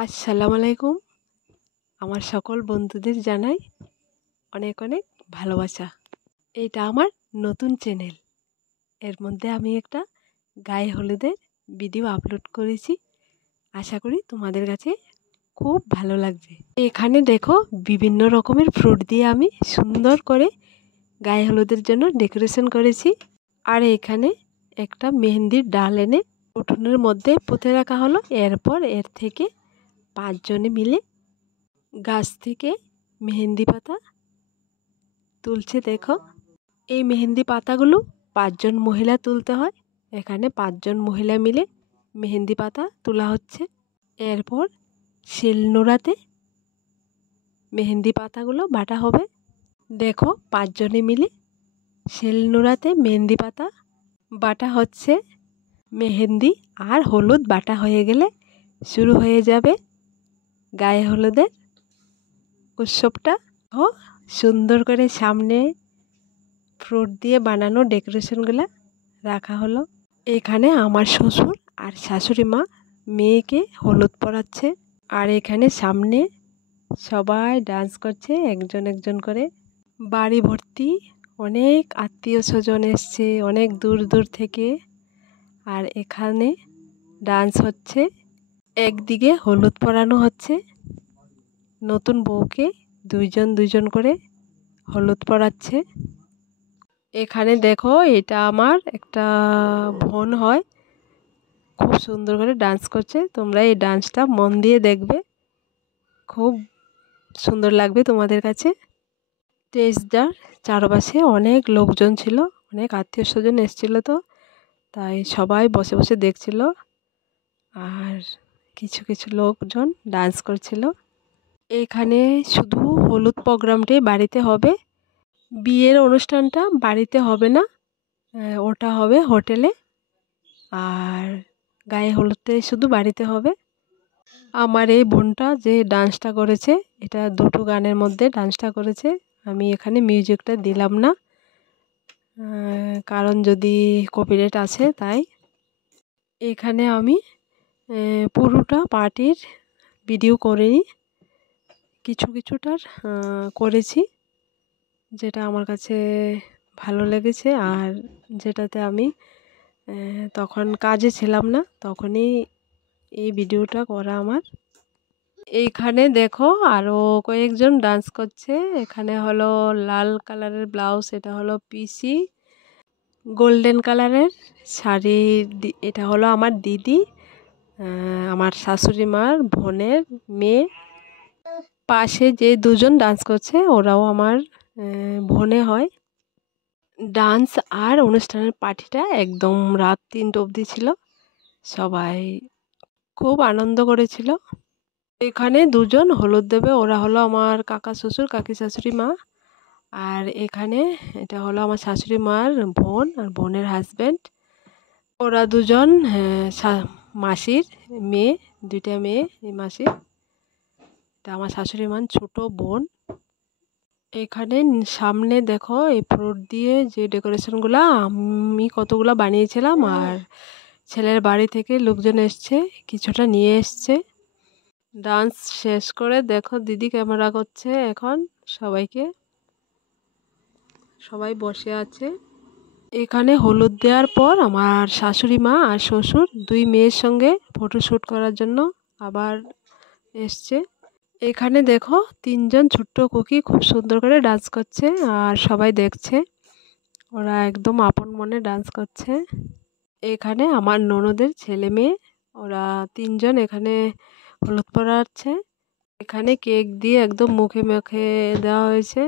আসসালামু আলাইকুম। আমার সকল বন্ধুদের জানাই অনেক অনেক ভালোবাসা। এটা আমার নতুন চ্যানেল। এর মধ্যে আমি একটা গায়ে হলুদের ভিডিও আপলোড করেছি। আশা করি তোমাদের কাছে খুব ভালো লাগবে। এখানে দেখো বিভিন্ন রকমের ফ্রুট দিয়ে আমি সুন্দর করে গায়ে হলুদের জন্য ডেকোরেশন করেছি। আর এখানে একটা মেহেন্দির ডাল এনে উঠোনের মধ্যে পুঁতে রাখা হলো। এরপর এর থেকে 5 জনে মিলে গাছ থেকে মেহেন্দি পাতা তুলছে। দেখো এই মেহেন্দি পাতাগুলো 5 জন মহিলা তুলতে হয়। এখানে 5 জন মহিলা মিলে মেহেন্দি পাতা তোলা হচ্ছে। এরপর শিলনোড়াতে মেহেন্দি পাতাগুলো বাটা হবে। দেখো 5 জনে মিলে শিলনোড়াতে মেহেন্দি পাতা বাটা হচ্ছে। মেহেন্দি আর হলুদ বাটা হয়ে গেলে শুরু হয়ে যাবে গায়ে হলুদের উৎসবটা। সুন্দর করে সামনে ফ্রুট দিয়ে বানানো ডেকোরেশনগুলো রাখা হলো। এখানে আমার শ্বশুর আর শাশুড়ি মা মেয়েকে হলুদ পরাচ্ছে। আর এখানে সামনে সবাই ডান্স করছে একজন একজন করে। বাড়ি ভর্তি অনেক আত্মীয় স্বজন এসছে অনেক দূর দূর থেকে। আর এখানে ডান্স হচ্ছে, একদিকে হলুদ পরানো হচ্ছে। নতুন বউকে দুইজন দুইজন করে হলুদ পরাচ্ছে। এখানে দেখো এটা আমার একটা বোন হয়, খুব সুন্দর করে ডান্স করছে। তোমরা এই ডান্সটা মন দিয়ে দেখবে, খুব সুন্দর লাগবে তোমাদের কাছে। স্টেজটার চারপাশে অনেক লোকজন ছিল, অনেক আত্মীয় স্বজন এসেছিল, তো তাই সবাই বসে বসে দেখছিল। আর কিছু কিছু লোকজন ডান্স করছিল। এখানে শুধু হলুদ প্রোগ্রামটাই বাড়িতে হবে, বিয়ের অনুষ্ঠানটা বাড়িতে হবে না, ওটা হবে হোটেলে। আর গায়ে হলুদটাই শুধু বাড়িতে হবে। আমার এই বোনটা যে ডান্সটা করেছে, এটা দুটো গানের মধ্যে ডান্সটা করেছে। আমি এখানে মিউজিকটা দিলাম না, কারণ যদি কপিরাইট আছে তাই। এখানে আমি পুরোটা পার্টির ভিডিও করিনি, কিছু কিছুটার করেছি, যেটা আমার কাছে ভালো লেগেছে। আর যেটাতে আমি তখন কাজে ছিলাম না, তখনই এই ভিডিওটা করা আমার। এইখানে দেখো আরও কয়েকজন ডান্স করছে। এখানে হলো লাল কালারের ব্লাউজ, এটা হলো পিসি। গোল্ডেন কালারের শাড়ি, এটা হলো আমার দিদি, আমার শাশুড়ি মার বোনের মেয়ে। পাশে যে দুজন ডান্স করছে ওরাও আমার বোনে হয়। ডান্স আর অনুষ্ঠানের পার্টিটা একদম রাত 3টে অবধি ছিল। সবাই খুব আনন্দ করেছিল। এখানে দুজন হলুদ দেবে, ওরা হলো আমার কাকা শ্বশুর কাকি শাশুড়ি মা। আর এখানে এটা হলো আমার শাশুড়ি মার বোন আর বোনের হাজব্যান্ড। ওরা দুজন মাসির মেয়ে, 2টা মেয়ে এই মাসির। এটা আমার শাশুড়ি মার ছোট বোন। এখানে সামনে দেখো এই ফ্রুট দিয়ে যে ডেকোরেশনগুলো আমি কতগুলো বানিয়েছিলাম। আর ছেলের বাড়ি থেকে লোকজন এসছে, কিছুটা নিয়ে এসছে। ডান্স শেষ করে দেখো দিদি ক্যামেরা করছে এখন সবাইকে, সবাই বসে আছে। এখানে হলুদ দেওয়ার পর আমার শাশুড়ি মা আর শ্বশুর 2 মেয়ের সঙ্গে ফটোশ্যুট করার জন্য আবার এসছে। এখানে দেখো 3 জন ছোট্ট কুকি খুব সুন্দর করে ডান্স করছে আর সবাই দেখছে। ওরা একদম আপন মনে ডান্স করছে। এখানে আমার ননদের ছেলে মেয়ে, ওরা 3 জন এখানে হলুদ পরাচ্ছে। এখানে কেক দিয়ে একদম মুখে মুখে দেওয়া হয়েছে।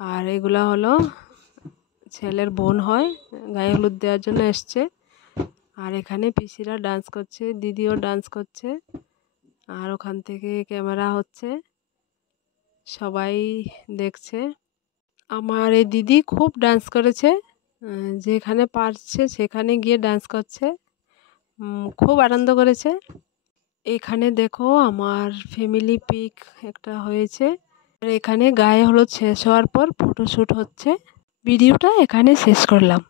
আর এগুলা হলো ছেলের বোন হয়, গায়ে হলুদ দেওয়ার জন্য এসছে। আর এখানে পিসিরা ডান্স করছে, দিদিও ডান্স করছে। আর ওখান থেকে ক্যামেরা হচ্ছে, সবাই দেখছে। আমার এই দিদি খুব ডান্স করেছে, যেখানে পারছে সেখানে গিয়ে ডান্স করছে, খুব আনন্দ করেছে। এখানে দেখো আমার ফ্যামিলি পিক একটা হয়েছে। আর এখানে গায়ে হলুদ শেষ হওয়ার পর ফটোশ্যুট হচ্ছে। ভিডিওটা এখানে শেষ করলাম।